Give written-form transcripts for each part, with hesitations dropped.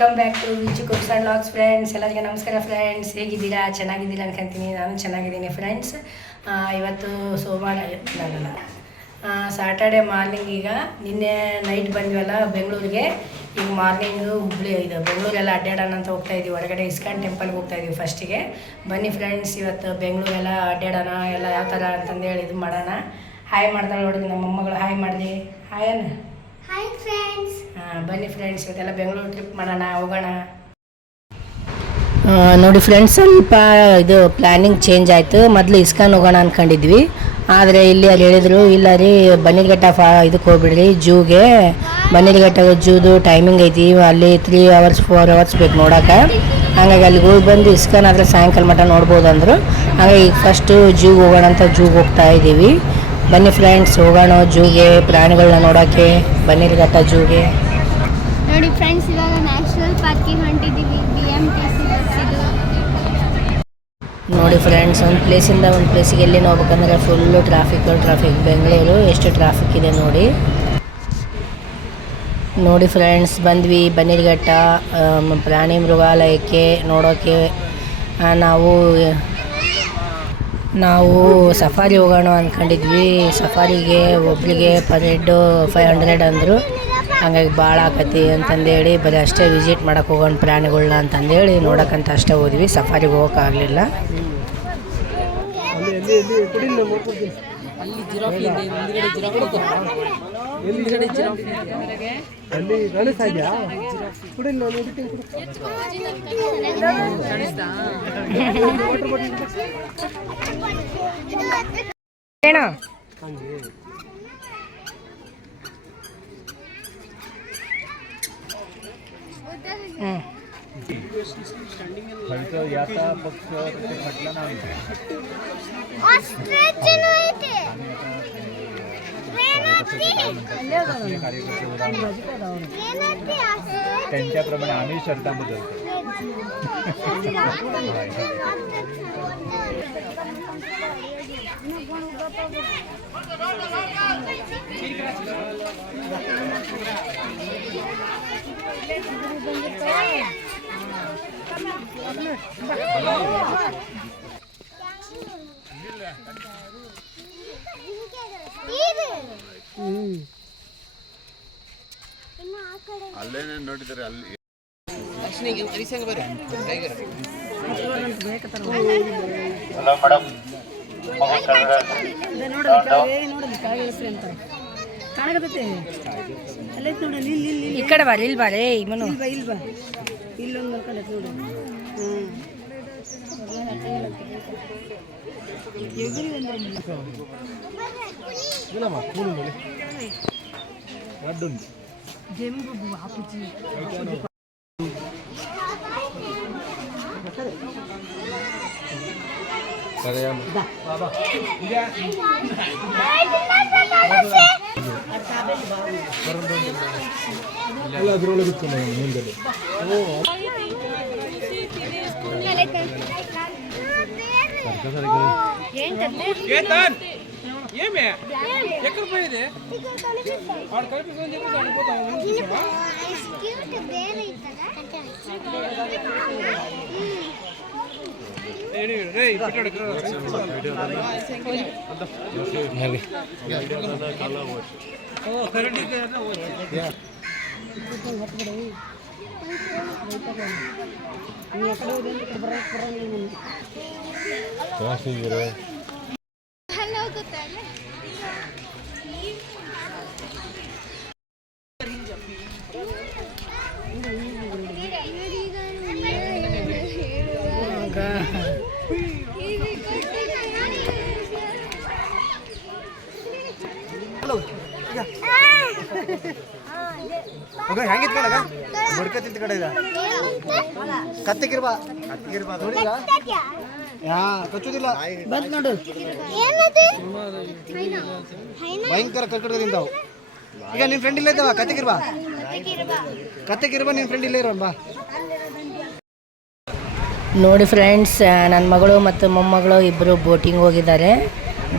Welcome back to which cooks and logs friends. ಎಲ್ಲರಿಗೆ ನಮಸ್ಕಾರ friends. ಹೇಗಿದ್ದೀರಾ? ಚೆನ್ನಾಗಿದ್ದೀರಾ ಅನ್ಕೊಂತೀನಿ. ನಾನು ಚೆನ್ನಾಗಿದ್ದೀನಿ ಫ್ರೆಂಡ್ಸ್. ಇವತ್ತು ಸೋಮವಾರ ಸಾಟರ್ಡೆ ಮಾರ್ನಿಂಗ್. ಈಗ ನಿನ್ನೆ ನೈಟ್ ಬಂದ್ವಲ್ಲ ಬೆಂಗಳೂರಿಗೆ. ಈಗ ಮಾರ್ನಿಂಗು ಹುಬ್ಳಿ ಇದು ಬೆಂಗಳೂರೆಲ್ಲ ಅಡ್ಡಾಡೋಣ ಅಂತ ಹೋಗ್ತಾಯಿದ್ದೀವಿ. ಹೊರಗಡೆ ಇಸ್ಕಾನ್ ಟೆಂಪಲ್ಗೆ ಹೋಗ್ತಾಯಿದ್ದೀವಿ ಫಸ್ಟಿಗೆ. ಬನ್ನಿ ಫ್ರೆಂಡ್ಸ್, ಇವತ್ತು ಬೆಂಗಳೂರೆಲ್ಲ ಅಡ್ಡಾಡೋಣ ಎಲ್ಲ ಯಾವ ಥರ ಅಂತಂದೇಳಿ ಇದು ಮಾಡೋಣ. ಹಾಯ್ ಮಾಡ್ತಾಳೆ ನೋಡಿ ನಮ್ಮ ಮೊಮ್ಮಗಳು. ಹಾಯ್ ಮಾಡಿದೆ. ಹಾಯ್ ಅನ್ನ. Hi friends. ಬನ್ನಿ ಫ್ರೆಂಡ್ಸ್, ಇವತ್ತೆಲ್ಲ ಬೆಂಗಳೂರು ಟ್ರಿಪ್ ಮಾಡೋಣ, ಹೋಗೋಣ. ನೋಡಿ ಫ್ರೆಂಡ್ಸ್, ಸ್ವಲ್ಪ ಇದು ಪ್ಲ್ಯಾನಿಂಗ್ ಚೇಂಜ್ ಆಯಿತು. ಮೊದಲು ಇಸ್ಕಾನ್ ಹೋಗೋಣ ಅಂದ್ಕೊಂಡಿದ್ವಿ. ಆದರೆ ಇಲ್ಲಿ ಅಲ್ಲಿ ಹೇಳಿದರು, ಇಲ್ಲ ರೀ ಬನ್ನೇರುಘಟ್ಟ ಇದಕ್ಕೆ ಹೋಗ್ಬಿಡ್ರಿ ಜೂಗೆ. ಬನ್ನೇರುಘಟ್ಟ ಜೂದು ಟೈಮಿಂಗ್ ಐತಿ, ಅಲ್ಲಿ 3 hours 4 hours ಬೇಕು ನೋಡೋಕೆ. ಹಾಗಾಗಿ ಅಲ್ಲಿಗೆ ಹೋಗಿ ಬಂದು ಇಸ್ಕಾನ್ ಆದರೆ ಸಾಯಂಕಾಲ ಮಟ್ಟ ನೋಡ್ಬೋದು ಅಂದರು. ಹಾಗಾಗಿ ಈಗ ಫಸ್ಟು ಜೂಗೆ ಹೋಗೋಣ ಅಂತ ಜೂಗೆ ಹೋಗ್ತಾ ಇದ್ದೀವಿ. ಬನ್ನಿ ಫ್ರೆಂಡ್ಸ್, ಹೋಗೋಣ ಜೂಗೆ, ಪ್ರಾಣಿಗಳನ್ನ ನೋಡೋಕ್ಕೆ, ಬನ್ನೇರುಘಟ್ಟ ಜೂಗೆ. ನೋಡಿ ಫ್ರೆಂಡ್ಸ್, ಇವಾಗ ನ್ಯಾಷನಲ್ ಪಾರ್ಕಿಗೆ ಹೊಂಟಿದ್ದೀವಿ. BMTC ಬಸ್ ಇದು. ನೋಡಿ ಫ್ರೆಂಡ್ಸ್, ಒಂದು ಪ್ಲೇಸಿಂದ ಒಂದು ಪ್ಲೇಸಿಗೆ ಎಲ್ಲಿ ಹೋಗ್ಬೇಕಂದ್ರೆ ಫುಲ್ಲು ಟ್ರಾಫಿಕ್. ಬೆಂಗಳೂರು ಎಷ್ಟು ಟ್ರಾಫಿಕ್ ಇದೆ ನೋಡಿ. ನೋಡಿ ಫ್ರೆಂಡ್ಸ್, ಬಂದ್ವಿ ಬನ್ನೇರುಘಟ್ಟ ಪ್ರಾಣಿ ಮೃಗಾಲಯಕ್ಕೆ ನೋಡೋಕ್ಕೆ. ನಾವು ಸಫಾರಿ ಹೋಗೋಣ ಅಂದ್ಕೊಂಡಿದ್ವಿ. ಸಫಾರಿಗೆ ಒಬ್ರಿಗೆ ಪರ್ ಹೆಡ್ 500 ಅಂದರು. ಹಂಗಾಗಿ ಭಾಳ ಆಕತಿ ಅಂತಂದೇಳಿ ಬರೀ ಅಷ್ಟೇ ವಿಸಿಟ್ ಮಾಡೋಕೆ ಹೋಗೋಣ ಪ್ರಾಣಿಗಳನ್ನ ಅಂತಂದೇಳಿ ನೋಡೋಕ್ಕಂತ ಅಷ್ಟೇ ಹೋದ್ವಿ. ಸಫಾರಿಗೆ ಹೋಗೋಕ್ಕಾಗಲಿಲ್ಲ. ಏನೋ त्यांच्याप्रमाणे आम्ही श्रद्धा बदलतो. ಅಲ್ಲೇನೇ ನೋಡಿದರೆ ಅಲ್ಲಿ ಹಲೋ ಮೇಡಮ್, ಈ ಕಡೆ ಬಾರಿ, ಇಲ್ಲಿ ಬಾರಿ ಮನು. ಇಲ್ಲೊಂದು ನೋಡಿ. జంబు ఆపుచి సరే బాబా ಎಲ್ಲ ಅದರೊಳಗೆ ಬಿಟ್ಕೊಂಡು ಮುಂದೆ ఏమే ఎక్కడ పోయేది ఆడ కనిపిస్తుందని చెప్పి దాన్ని పోతాం. ಹೆಂಗಿತ್ಕೊಂಡಾಗ ಮುಡ್ಕ ತಿಂತ ಕಡೆ ಕತ್ತಿಗಿರ್ಬಾ ನೋಡಿದ ಕಚ್ಚುದಿಲ್ಲ ಬಂದ್ ನೋಡು. ಭಯಂಕರ ಕರ್ಕಟದಿಂದವು. ಈಗ ನಿನ್ ಫ್ರೆಂಡ್ ಇಲ್ಲ ಇದ್ದಾವ ಕತ್ತಿಗಿರ್ಬಾ ನಿನ್ ಫ್ರೆಂಡ್ ಇಲ್ಲ ಇರೋಣ ಬಾ. ನೋಡಿ ಫ್ರೆಂಡ್ಸ್, ನನ್ನ ಮಗಳು ಮತ್ತು ಮೊಮ್ಮಗಳು ಇಬ್ಬರು ಬೋಟಿಂಗ್ ಹೋಗಿದ್ದಾರೆ.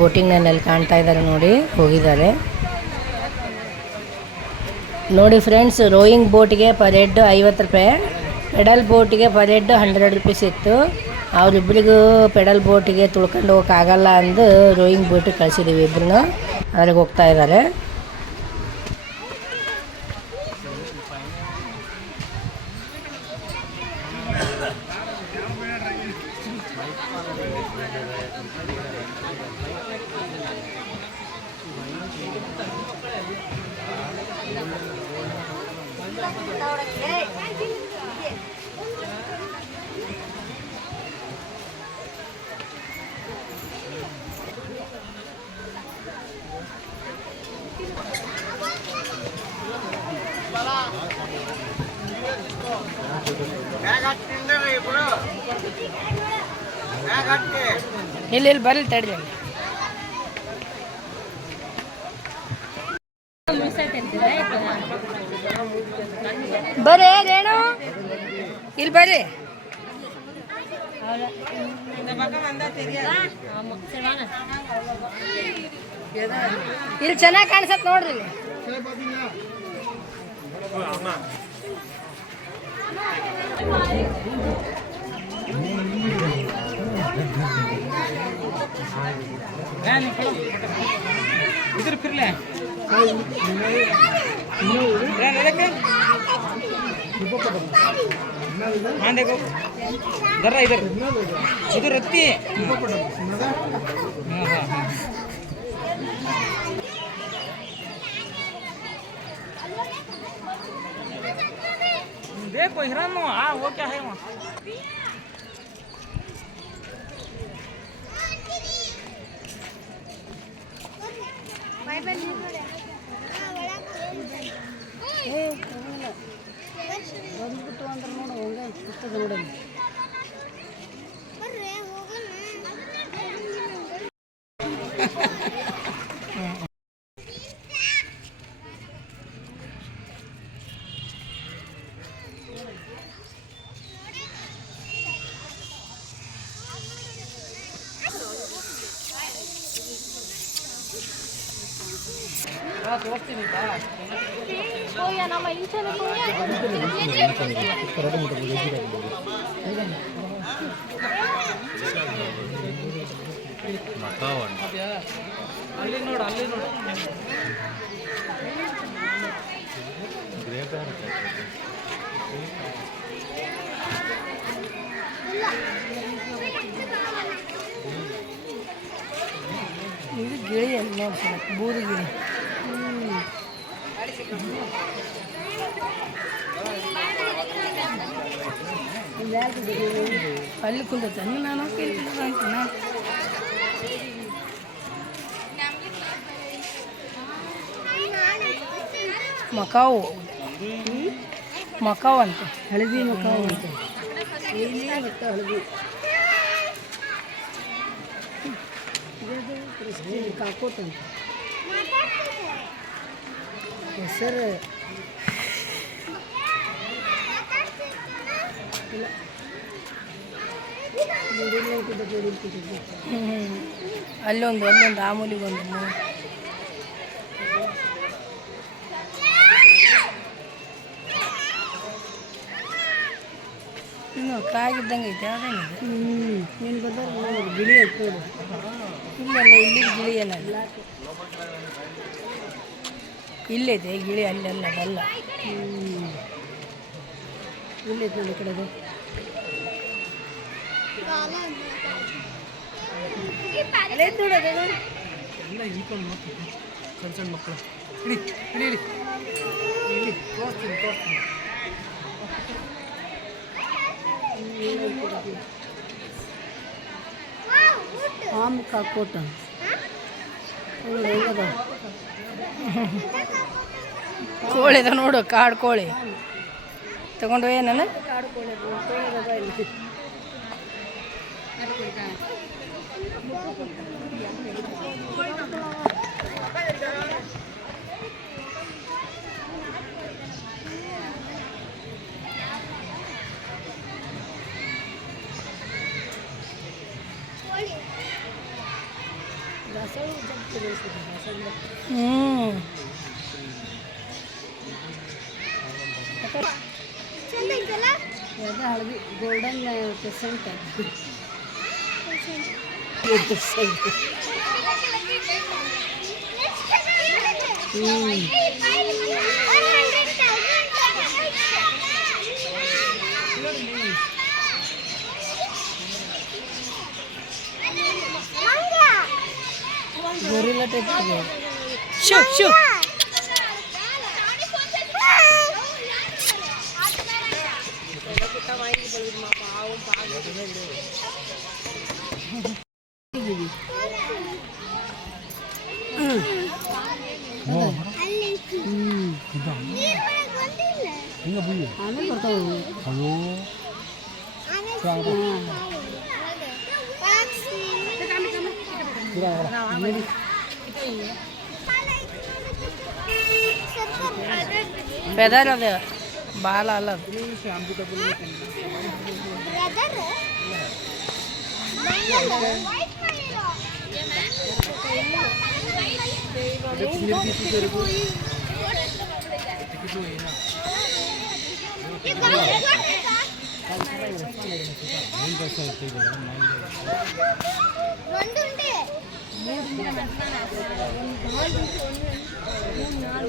ಬೋಟಿಂಗ್ನಲ್ಲಿ ಕಾಣ್ತಾ ಇದ್ದಾರೆ ನೋಡಿ, ಹೋಗಿದ್ದಾರೆ. ನೋಡಿ ಫ್ರೆಂಡ್ಸ್, ರೋಯಿಂಗ್ ಬೋಟಿಗೆ ಪರ್ ಹೆಡ್ 50 ರೂಪಾಯಿ, ಪೆಡಲ್ ಬೋಟಿಗೆ ಪರ್ ಹೆಡ್ 100 ರುಪೀಸ್ ಇತ್ತು. ಅವರಿಬ್ಬರಿಗೂ ಪೆಡಲ್ ಬೋಟಿಗೆ ತುಳ್ಕೊಂಡು ಹೋಗೋಕ್ಕಾಗಲ್ಲ ಅಂದು ರೋಯಿಂಗ್ ಬೋಟಿಗೆ ಕಳಿಸಿದ್ದೀವಿ. ಇಬ್ಬರೂ ಅದ್ರಿಗೆ ಹೋಗ್ತಾ ಇದ್ದಾರೆ. ಇಲ್ಲಿ ಬರ್ಲಿ ತಡ್ರಿ. ಬರ್ರಿ ರೇಣು, ಇಲ್ಲಿ ಬರ್ರಿ. ಇಲ್ಲಿ ಚೆನ್ನಾಗಿ ಕಾಣಿಸತ್ ನೋಡ್ರಿ. ಇಲ್ಲಿ इधर फिर ले हाँ देखो जरा इधर इधर रखती है। देखो हिरन हाँ वो क्या है वहाँ ಬಂದ್ಬಿಟ್ಟು ಅಂದ್ರೆ ನೋಡು ಹಂಗೆ ಪುಸ್ತಕ ನೋಡಿ. ಅಲ್ಲಿ ನೋಡು ಅಲ್ಲಿ ನೋಡು ಇದು ಗಿಳಿ ಅಂತ ನೋಡಿ ಸರ್, ಬೂದು ಗಿಳಿ. ಅಲ್ಲಿ ಕುಂತೈತೆ ನಾನು ಅಂತಾನ. ಮಕಾವು ಮಕಾವು ಅಂತ, ಹಳದಿ ಮಕಾವು ಅಂತ. ಹಳದಿ ಕಾಕೋಟ್ ಅಂತ ಹೆಸರು. ಅಲ್ಲೊಂದು ಆಮೂಲಿಗೊಂದು ಇನ್ನು ಕಾಗಿದ್ದಂಗೆ ಐತೆ. ಅದೇನಿದೆ ನೀನು ಬಂದಾಗ ಗಿಳಿ ಐತೆ ನೋಡು. ಇಲ್ಲಲ್ಲ, ಇಲ್ಲಿ ಗಿಳಿ ಏನಲ್ಲ, ಇಲ್ಲೈತೆ ಗಿಳಿ, ಅಲ್ಲೆಲ್ಲ ಅದಲ್ಲ. ಇಲ್ಲೈತೆ ನೋಡಿ ಕಡೆದು. ಎಲ್ಲ ಇಳ್ಕೊಂಡು ಮಕ್ಕಳು ಸಣ್ಣ ಸಣ್ಣ ಮಕ್ಕಳು ಇಳಿ ಇಳಿ ಇಳಿ ಇಳಿ ತೋರಿಸ್ತೀನಿ ಆಮ್ ಕಾಕೋಟ ಕೋಳಿದ ನೋಡು, ಕಾಡು ಕೋಳಿ ತಗೊಂಡು ನಾನು ಕಾಡು ಕೋಳಿ ಚಂದ ಐತಲ್ಲ ಹಳದಿ ಗೋಲ್ಡನ್ ಪೆಸೆಂಟ್ ಗೊರಿಲ್ಲ ಟೈಪ್ ಇದೆ. ಶೂ ಶೂ ಆಮೇಲೆ ಬರ್ತಾವೆ. ಫೆದರ್ ಅದು ಬಾಲ ಅಲ್ಲ ಅದು.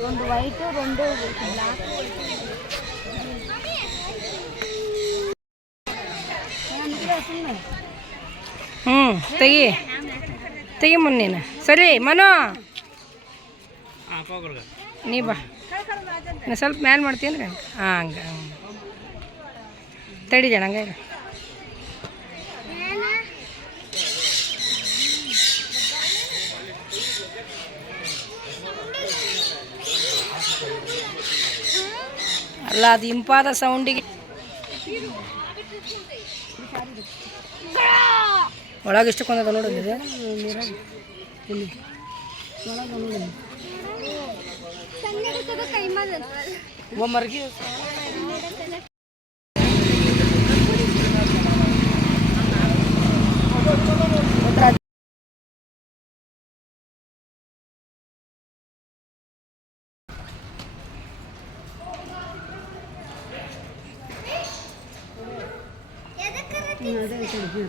ಒಂದು ವೈಟ್ ಒಂದು ಬ್ಲಾಕ್. ತೆಗಿ ಮುನ್ನೇನು ಸರಿ ಮನೋ ನೀ ಬಾ ನಾ ಸ್ವಲ್ಪ ಮ್ಯಾನ್ ಮಾಡ್ತೀನಿ ಹಾಂ ಹಂಗೆ ತಡಿ ಜನ ಹಂಗೆ ಅಲ್ಲ ಅದು ಇಂಪಾದ ಸೌಂಡಿಗೆ ಒಳಗೆ ಇಷ್ಟಕ್ಕೊಂದ ನೋಡಿದ್ರೆ ಒಮ್ಮರ್ಗಿ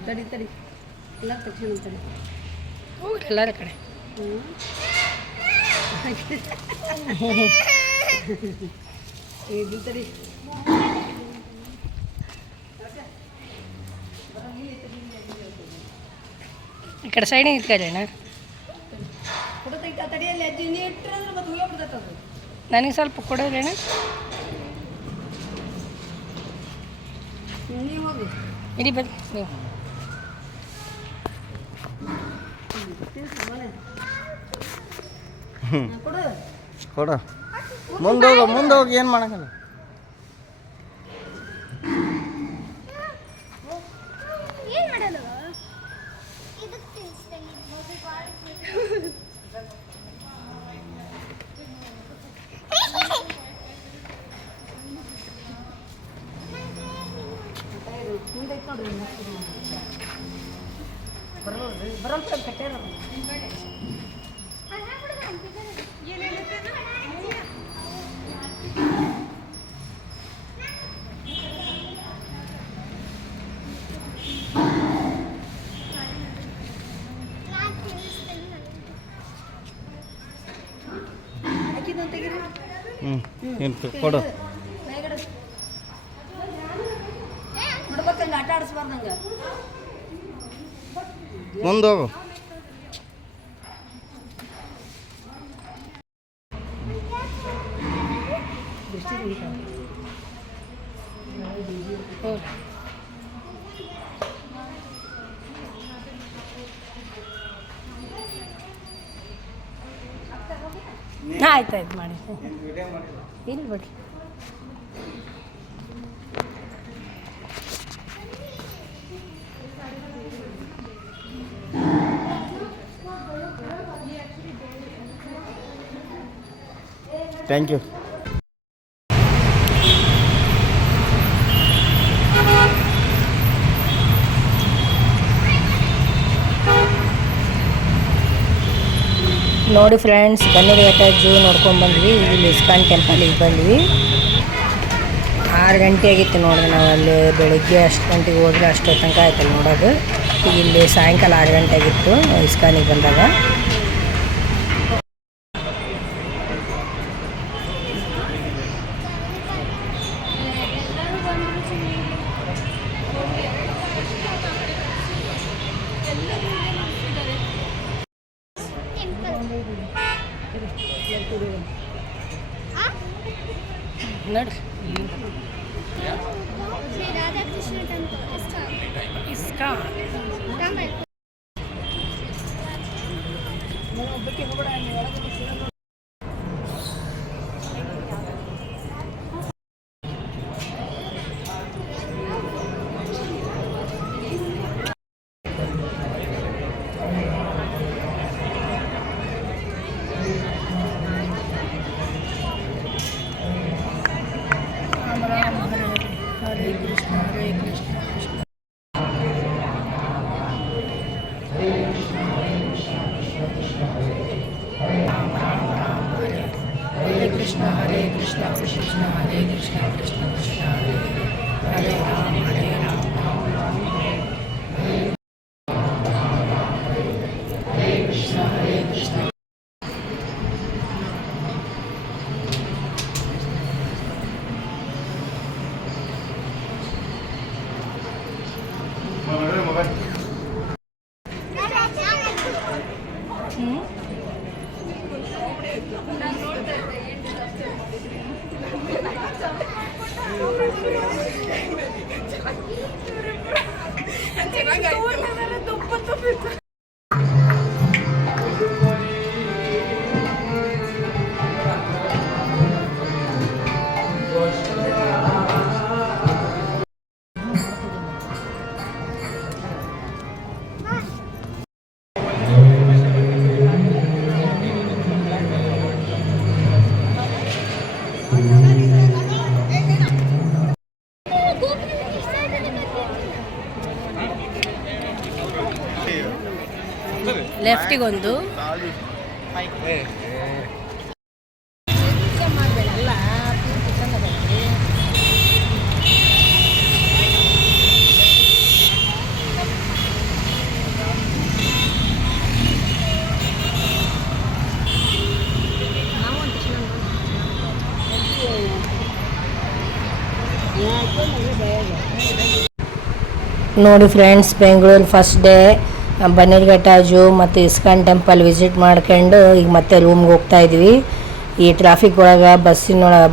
ತಡಿ ತಡಿ ಎಲ್ಲ ತಕ್ಷಣ ತಡಿ ಹೋಗ್ರಿ ಎಲ್ಲರ ಕಡೆ ಇದು ತಡಿ ಈ ಕಡೆ ಸೈಡಿಗೆ ನಿಂತ್ಕೊಳ್ಳೋಣ ನನಗೆ ಸ್ವಲ್ಪ ಕೊಡೋರೇಣ ಇಡೀ ಬನ್ನಿ ನೀವು ಕೊಡು ಮುಂದೋಗಿ ಏನು ಮಾಡಂಗಿಲ್ಲ. ಏನ್ ಮಾಡಲ್ಲ ಬರಲ್ಲ ಕಟ್ಟೆ ಏನು ಕೊಡು ನೋಡ್ಬೇಕಂಗ ಆಟ ಆಡಿಸ್ಬಾರ್ದಂಗ ಮುಂದೋಗು. ಆಯ್ತಾಯ್ತು ಮಾಡಿ ಇಲ್ಲಿ ಬಿಡ್ರಿ ಥ್ಯಾಂಕ್ ಯು. ನೋಡಿ ಫ್ರೆಂಡ್ಸ್ ಬನ್ನಿರಘಟ್ಟ ಜೂ ನೋಡ್ಕೊಂಡು ಬಂದ್ವಿ ಇಲ್ಲಿ ಇಸ್ಕಾನ್ ಟೆಂಪಲಿಗೆ ಬಂದ್ವಿ. 6 ಗಂಟೆ ಆಗಿತ್ತು ನೋಡಿದ್ರೆ ನಾವು ಅಲ್ಲಿ ಬೆಳಿಗ್ಗೆ ಅಷ್ಟು ಗಂಟೆಗೆ ಹೋದ್ರೆ ಅಷ್ಟೋ ತನಕ ಆಯ್ತಲ್ಲ ನೋಡೋದು. ಈಗ ಇಲ್ಲಿ ಸಾಯಂಕಾಲ 6 ಗಂಟೆ ಆಗಿತ್ತು ಇಸ್ಕಾನಿಗೆ ಬಂದಾಗ. ನೋಡಿ ಶ್ರೀ ರಾಧಾಕೃಷ್ಣ ಟೆಂಪಲ್ ಇಸ್ಕಾನ್ ಹರೇ ಕೃಷ್ಣ ಕೃಷ್ಣ हरे कृष्ण कृष्ण कृष्ण हरे कृष्ण कृष्ण कृष्ण हरे राम हरे राम हरे कृष्ण ಲೆಫ್ಟಿಗೊಂದು ನೋಡಿ friends, Bengaluru first day Bannerghatta zoo ಮತ್ತು ಇಸ್ಕಾನ್ ಟೆಂಪಲ್ ವಿಸಿಟ್ ಮಾಡ್ಕೊಂಡು ಈಗ ಮತ್ತೆ ರೂಮ್ಗೆ ಹೋಗ್ತಾ ಇದ್ವಿ. ಈ ಟ್ರಾಫಿಕ್ ಒಳಗೆ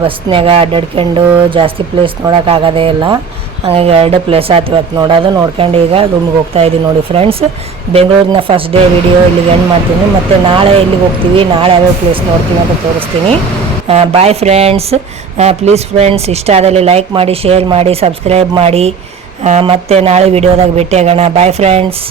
ಬಸ್ನಾಗ ಅಡ್ಡಾಡ್ಕೊಂಡು ಜಾಸ್ತಿ ಪ್ಲೇಸ್ ನೋಡೋಕ್ಕಾಗೋದೇ ಇಲ್ಲ. ಹಾಗಾಗಿ 2 ಪ್ಲೇಸ್ ಆಯ್ತು ಇವತ್ತು ನೋಡ್ಕೊಂಡು ಈಗ ರೂಮ್ಗೆ ಹೋಗ್ತಾ ಇದ್ದೀವಿ. ನೋಡಿ ಫ್ರೆಂಡ್ಸ್, ಬೆಂಗಳೂರಿನ ಫಸ್ಟ್ ಡೇ ವಿಡಿಯೋ ಇಲ್ಲಿಗೆ ಎಂಡ್ ಮಾಡ್ತೀನಿ. ಮತ್ತು ನಾಳೆ ಎಲ್ಲಿಗೆ ಹೋಗ್ತೀವಿ, ನಾಳೆ ಯಾವ್ಯಾವ ಪ್ಲೇಸ್ ನೋಡ್ತೀನಿ ಅಂತ ತೋರಿಸ್ತೀನಿ. Bye friends. ಪ್ಲೀಸ್ ಫ್ರೆಂಡ್ಸ್, ಇಷ್ಟ ಆದಲ್ಲಿ ಲೈಕ್ ಮಾಡಿ, ಶೇರ್ ಮಾಡಿ, ಸಬ್ಸ್ಕ್ರೈಬ್ ಮಾಡಿ. ಮತ್ತೆ ನಾಳೆ ವಿಡಿಯೋದಾಗ ಭೇಟಿಯಾಗೋಣ. Bye friends.